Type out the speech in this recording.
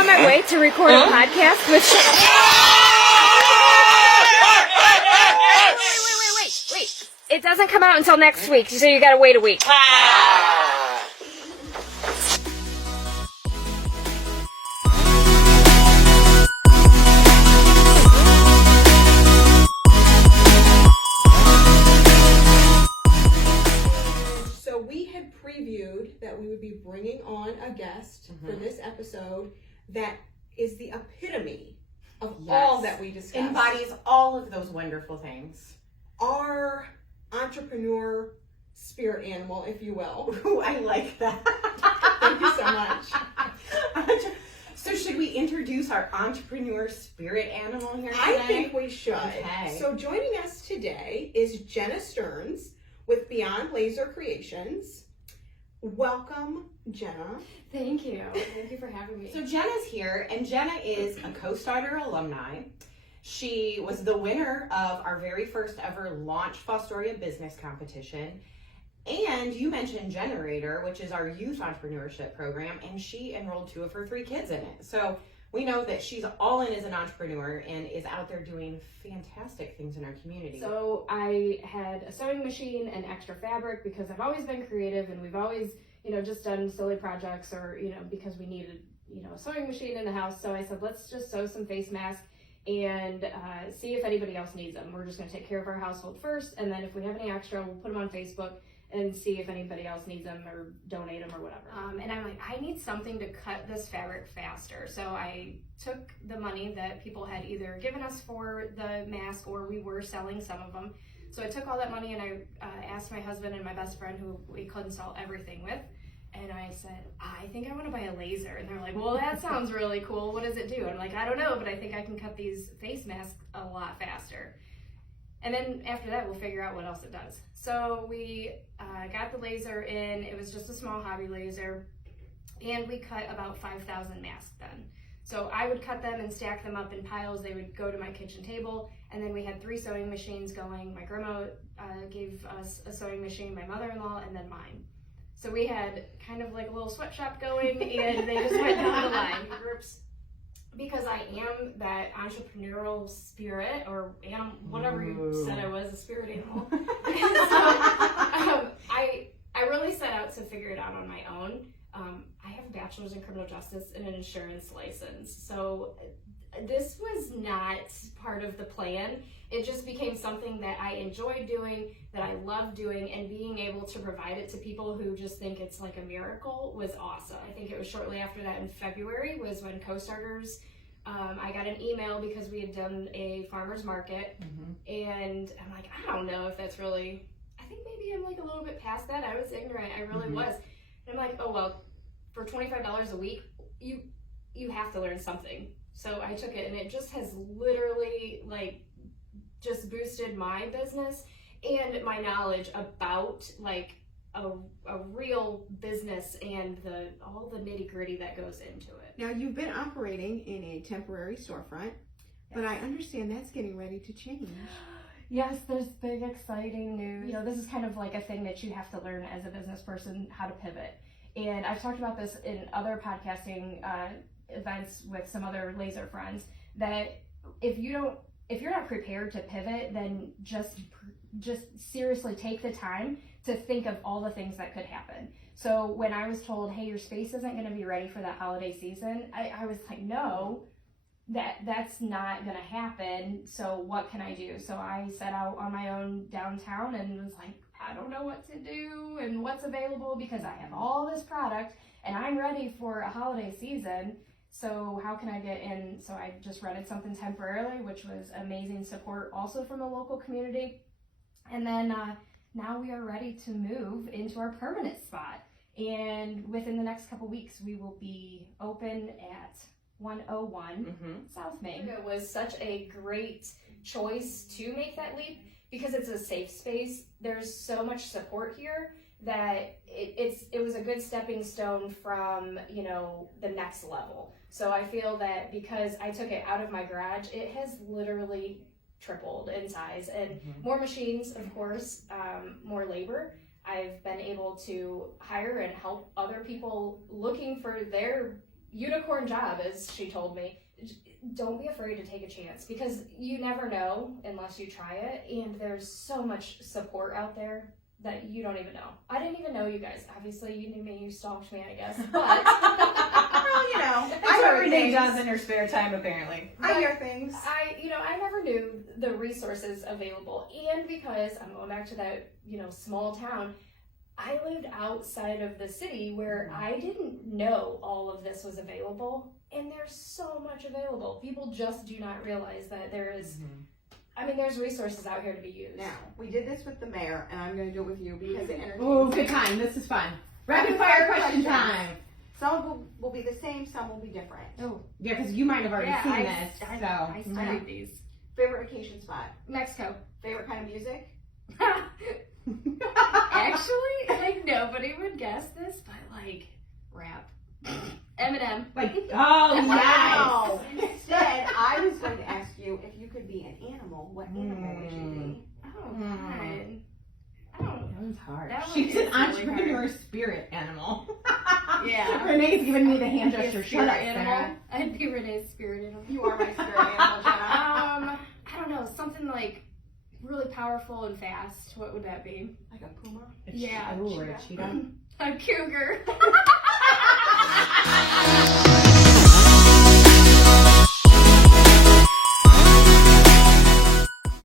on my way to record a podcast with... Wait. It doesn't come out until next week, so you gotta wait a week. So we had previewed that we would be bringing on a guest for this episode that is the epitome of all that we discussed. Embodies all of those wonderful things. Our entrepreneur spirit animal, if you will. Ooh, I like that. Thank you so much. So should we introduce our entrepreneur spirit animal here today? I think we should. Okay. So joining us today is Jena Stearns with Beyond Laser Creations. Welcome, Jena. Thank you. Thank you for having me. So Jenna's here, and Jena is a co-starter alumni. She was the winner of our very first ever Launch Fostoria business competition. And you mentioned Generator, which is our youth entrepreneurship program, and she enrolled 2 of her 3 kids in it. So we know that she's all in as an entrepreneur and is out there doing fantastic things in our community. So I had a sewing machine and extra fabric because I've always been creative, and we've always, just done silly projects or, because we needed, a sewing machine in the house. So I said, let's just sew some face masks and see if anybody else needs them. We're just going to take care of our household first, and then if we have any extra, we'll put them on Facebook and see if anybody else needs them or donate them or whatever. And I'm like, I need something to cut this fabric faster. So I took the money that people had either given us for the mask or we were selling some of them. So I took all that money and I asked my husband and my best friend, who we couldn't sell everything with, and I said, I think I want to buy a laser. And they're like, well, that sounds really cool. What does it do? I'm like, I don't know, but I think I can cut these face masks a lot faster. And then after that, we'll figure out what else it does. So we got the laser in. It was just a small hobby laser. And we cut about 5,000 masks then. So I would cut them and stack them up in piles. They would go to my kitchen table. And then we had 3 sewing machines going. My grandma gave us a sewing machine, my mother-in-law, and then mine. So we had kind of like a little sweatshop going, and they just went down the line. Because I am that entrepreneurial spirit, or whatever you said I was, a spirit animal. So, I really set out to figure it out on my own. I have a bachelor's in criminal justice and an insurance license. So this was not part of the plan. It just became something that I enjoy doing, that I love doing, and being able to provide it to people who just think it's like a miracle was awesome. I think it was shortly after that in February was when co-starters, I got an email because we had done a farmer's market, and I'm like, I don't know if that's really, I think maybe I'm like a little bit past that. I was ignorant, I really was. And I'm like, oh well, for $25 a week, you have to learn something. So I took it, and it just has literally like just boosted my business and my knowledge about like a real business and all the nitty-gritty that goes into it. Now, you've been operating in a temporary storefront, but I understand that's getting ready to change. Yes, there's big exciting news. This is kind of like a thing that you have to learn as a business person, how to pivot. And I've talked about this in other podcasting events with some other laser friends, that if you're not prepared to pivot, then just seriously take the time to think of all the things that could happen. So when I was told, hey, your space isn't going to be ready for that holiday season, I was like, no, that's not going to happen. So what can I do? So I set out on my own downtown and was like, I don't know what to do and what's available, because I have all this product and I'm ready for a holiday season. So how can I get in? So I just rented something temporarily, which was amazing support also from the local community. And then now we are ready to move into our permanent spot. And within the next couple weeks, we will be open at 101 South Main. It was such a great choice to make that leap because it's a safe space. There's so much support here that it was a good stepping stone from, the next level. So I feel that because I took it out of my garage, it has literally tripled in size, and more machines, of course, more labor. I've been able to hire and help other people looking for their unicorn job, as she told me. Don't be afraid to take a chance, because you never know unless you try it, and there's so much support out there that you don't even know. I didn't even know you guys. Obviously, you knew me, you stalked me, I guess. But well, you know, It's I what Renee Renee does in her spare time, apparently. I hear things. I never knew the resources available, and because I'm going back to that, small town, I lived outside of the city where I didn't know all of this was available, and there's so much available. People just do not realize that there is, there's resources out here to be used. Now, we did this with the mayor, and I'm going to do it with you because it entertains. Oh, good time. This is fun. Rapid fire question time. Some will be the same, some will be different. Oh, Yeah, because you might have already seen this. I studied these. Favorite vacation spot? Mexico. Favorite kind of music? Actually, nobody would guess this, but rap. Eminem. Oh, Wow. Instead, I was going to ask you if you could be an animal, what animal would you be? Oh, God. I don't know. That one's hard. That one She's is an really entrepreneur spirit animal. Yeah. Renee's giving me the hand I'd be a gesture. spirit Shut up, animal. Sarah. I'd be Renee's spirit animal. You are my spirit animal, Jenna. I don't know, something really powerful and fast. What would that be? Like a puma? Yeah. Ooh, or a cheetah. A cougar.